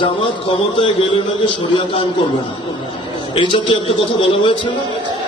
জামাত ক্ষমতায় গেলে নাকি শরিয়া কায়েম করবে না, এই জাতীয় একটা কথা বলা হয়েছে না?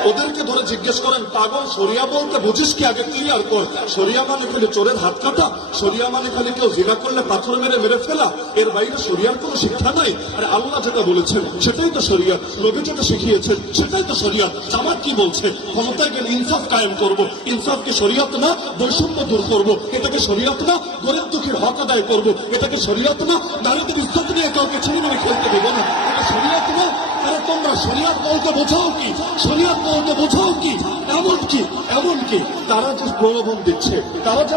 ওদেরকে ধরে জিজ্ঞেস করেন, পাগল শরিয়া বলতে বুঝিস কি? আগে ক্লিয়ার কর। শরিয়া মানে খালি চোরের হাত কাটা? শরিয়া মানে খালি কেউ জিনা করলে পাথর মেরে মেরে ফেলা? এর বাইরে শরিয়ার কোনো শিক্ষা নাই? আরে আল্লাহ যেটা বলেছেন সেটাই তো শরিয়া, নবী যেটা শিখিয়েছেন সেটাই তো শরিয়া। জামাত কি বলছে? ক্ষমতায় গেলে ইনসাফ কায়েম করবো। ইনসাফ কি শরিয়ত না? বৈষম্য দূর করবো, এটাকে শরিয়ত না? গরিব দুঃখীর হক আদায় করবো, এটাকে শরিয়ত না? নারীদের ইজ্জত নিয়ে কাউকে ছেড়ে মেরে খেলতে দেবো না, এটা শরিয়ত না? আরে তোমরা শরিয়ত বলতে বোঝাও কি? শরিয়ত বলতে বোঝাও কি? এমনকি তারা যে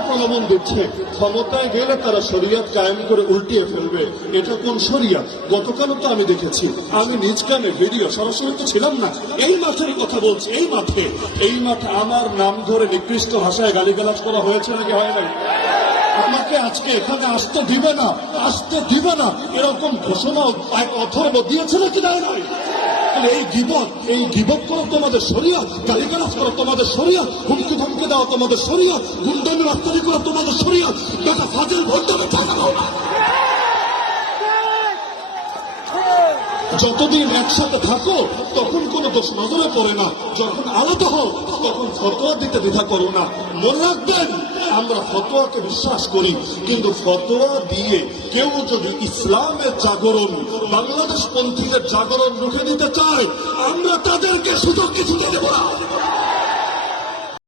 প্রলোভন দিচ্ছে ক্ষমতায় গেলে তারা শরিয়ত কায়েম করে উল্টিয়ে ফেলবে, এটা কোন শরিয়ত? গতকালও তো আমি দেখেছি, আমি নিজ কানে ভিডিও, সরাসরি তো ছিলাম না, এই মাঠের কথা বলছি। এই মাঠে আমার নাম ধরে নিকৃষ্ট ভাষায় গালিগালাজ করা হয়েছে নাকি হয় নাই? আমাকে আজকে এখানে আসতে দিবে না এরকম ঘোষণা অথর্ব দিয়েছে নাকি দেয় নাই? এই গিবত করো তোমাদের শরিয়ত, গালিগালাজ করো তোমাদের শরিয়ত, হুমকি ধমকি দেওয়া তোমাদের শরিয়ত, গুন্ডামি রাস্তারি করো তোমাদের শরিয়ত। বেটা ফাজিল ভোটে টাকা দাও না। যতদিন একসাথে থাকো তখন কোনো দোষ নজরে পড়ে না, যখন আলাদা হও তখন ফতোয়া দিতে দ্বিধা করো না। মনে রাখবেন, আমরা ফতোয়াকে বিশ্বাস করি, কিন্তু ফতোয়া দিয়ে কেউ যদি ইসলামের জাগরণ, বাংলাদেশ পন্থীদের জাগরণ রুখে দিতে চায়, আমরা তাদেরকে সুযোগ কিছু দেব না।